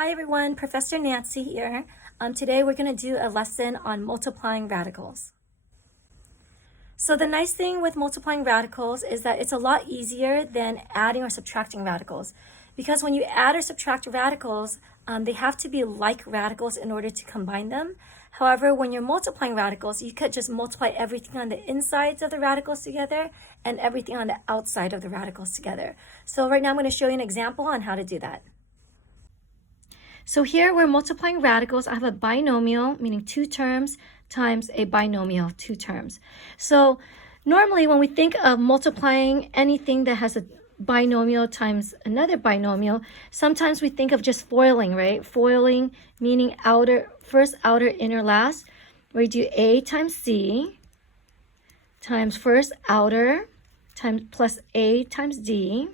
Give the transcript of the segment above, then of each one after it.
Hi everyone, Professor Nancy here. Today we're going to do a lesson on multiplying radicals. So the nice thing with multiplying radicals is that it's a lot easier than adding or subtracting radicals. Because when you add or subtract radicals, they have to be like radicals in order to combine them. However, when you're multiplying radicals, you could just multiply everything on the insides of the radicals together and everything on the outside of the radicals together. So right now I'm going to show you an example on how to do that. So here we're multiplying radicals. I have a binomial, meaning two terms, times a binomial, two terms. So normally when we think of multiplying anything that has a binomial times another binomial, sometimes we think of just foiling, right? Foiling meaning first, outer, inner, last. We do A times C times first, outer, times plus A times D,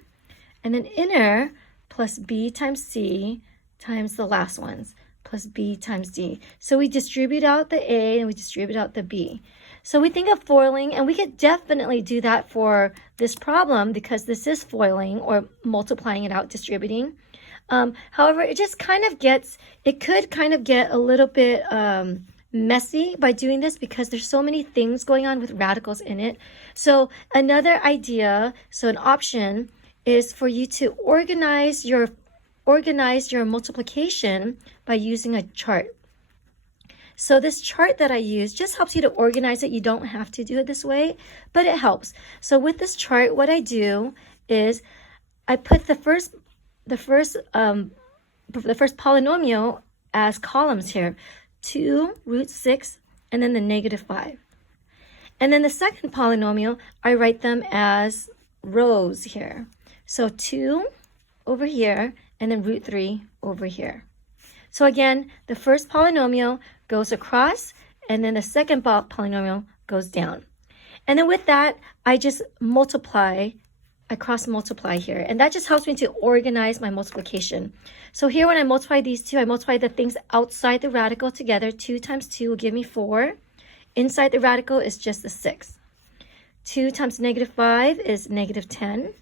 and then inner plus B times C times the last ones, plus B times D. So we distribute out the A and we distribute out the B. So we think of foiling, and we could definitely do that for this problem because this is foiling or multiplying it out, distributing. However, it just could kind of get a little bit messy by doing this because there's so many things going on with radicals in it. So another idea, an option, is for you to organize your multiplication by using a chart. So this chart that I use just helps you to organize it. You don't have to do it this way, but it helps. So with this chart, what I do is I put the first polynomial as columns here, 2 root 6, and then the -5. And then the second polynomial, I write them as rows here. So 2 over here, and then root 3 over here. So again, the first polynomial goes across, and then the second polynomial goes down. And then with that, I just multiply, I cross multiply here. And that just helps me to organize my multiplication. So here when I multiply these two, I multiply the things outside the radical together. 2 times 2 will give me 4. Inside the radical is just the 6. 2 times -5 is -10.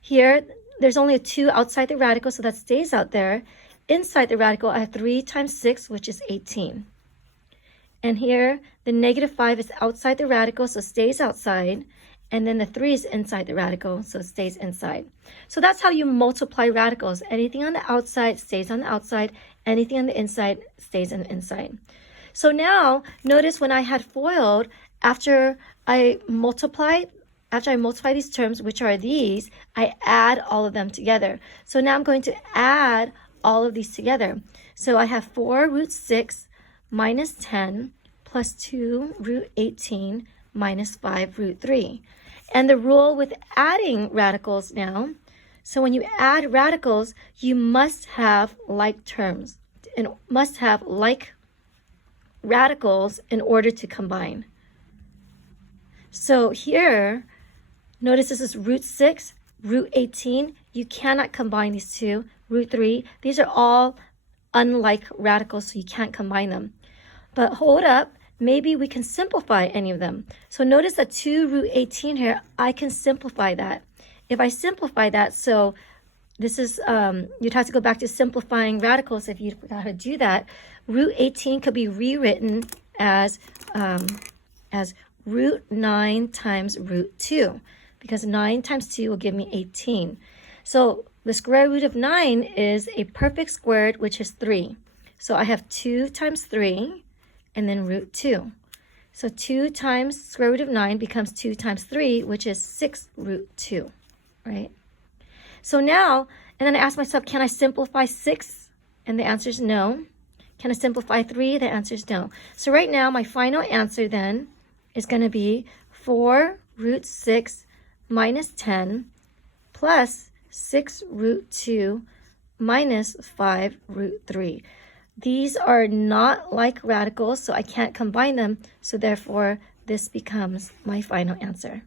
Here, there's only a 2 outside the radical, so that stays out there. Inside the radical, I have 3 times 6, which is 18. And here, the -5 is outside the radical, so it stays outside. And then the 3 is inside the radical, so it stays inside. So that's how you multiply radicals. Anything on the outside stays on the outside. Anything on the inside stays on the inside. So now, notice when I had FOILed, after I multiply these terms, which are these, I add all of them together. So now I'm going to add all of these together. So I have 4 root 6 minus 10 plus 2 root 18 minus 5 root 3. And the rule with adding radicals now, so when you add radicals, you must have like terms and must have like radicals in order to combine. So here, notice this is root 6, root 18. You cannot combine these two. Root 3, these are all unlike radicals, so you can't combine them. But hold up, maybe we can simplify any of them. So notice that 2 root 18 here, I can simplify that. If I simplify that, so this is, you'd have to go back to simplifying radicals if you forgot how to do that. Root 18 could be rewritten as root 9 times root 2. Because 9 times 2 will give me 18. So the square root of 9 is a perfect squared, which is 3. So I have 2 times 3, and then root 2. So 2 times square root of 9 becomes 2 times 3, which is 6 root 2, right? So now, and then I ask myself, can I simplify 6? And the answer is no. Can I simplify 3? The answer is no. So right now, my final answer then is going to be 4 root 6 minus 10 plus 6 root 2 minus 5 root 3. These are not like radicals, so I can't combine them. So therefore, this becomes my final answer.